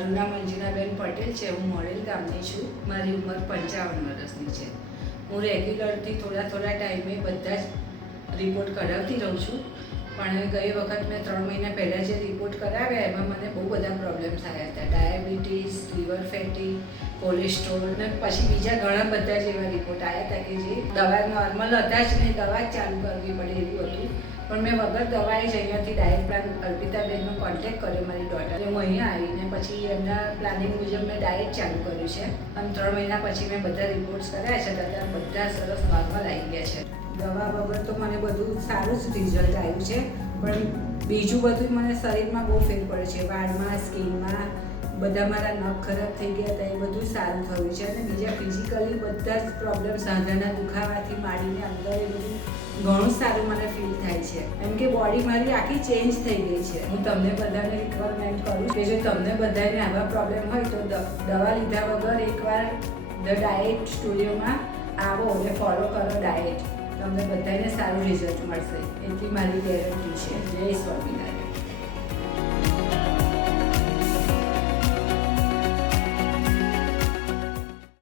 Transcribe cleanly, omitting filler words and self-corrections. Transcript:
મારું નામ અંજનાબેન પટેલ છે. હું મોડેલ ગામની છું. મારી ઉંમર 55 વર્ષની છે. હું રેગ્યુલરથી થોડા ટાઈમે બધા જ રિપોર્ટ કરાવતી રહું છું. પણ ગઈ વખત મેં 3 મહિના પહેલાં જે રિપોર્ટ કરાવ્યા એમાં મને બહુ બધા પ્રોબ્લેમ્સ આવ્યા હતા. ડાયાબિટીસ, લીવર ફેટી, કોલેસ્ટ્રોલ અને પછી બીજા ઘણા બધા જેવા રિપોર્ટ આવ્યા હતા કે જે દવા નોર્મલ હતા જ નહીં, દવા જ ચાલુ કરવી પડે એવું હતું. પણ મેં વગર દવાએ જ અહીંયાથી ડાયટ પ્લાન અર્પિતાબેનનો કોન્ટેક્ટ કર્યો, મારી ડોટર. હું અહીંયા આવીને પછી એમના પ્લાનિંગ મુજબ મેં ડાયટ ચાલુ કર્યું છે અને 3 મહિના પછી મેં બધા રિપોર્ટ્સ કર્યા છે. અત્યારે બધા સરસ નોર્મલ આવી ગયા છે. દવા વગર તો મને બધું સારું જ રિઝલ્ટ આવ્યું છે, પણ બીજું બધું મને શરીરમાં બહુ ફેર પડે છે. વાળમાં, સ્કિનમાં, બધા મારા નખ ખરાબ થઈ ગયા હતા, એ બધું સારું થયું છે. અને બીજા ફિઝિકલી બધા જ પ્રોબ્લેમ, સાંધાના દુખાવાથી માંડીને અંદર એ બધું ઘણું સારું મને ફીલ થાય છે. એમ કે બોડી મારી આખી ચેન્જ થઈ ગઈ છે. હું તમને બધાને રિકમેન્ડ કરું કે જો તમને બધાને આવા પ્રોબ્લેમ હોય તો દવા લીધા વગર એકવાર ધ ડાયટ સ્ટુડિયોમાં આવો અને ફોલો કરો ડાયટ. તમને બધાને સારું રિઝલ્ટ મળશે, એટલી મારી ગેરંટી છે. જય સ્વામિનારાયણ.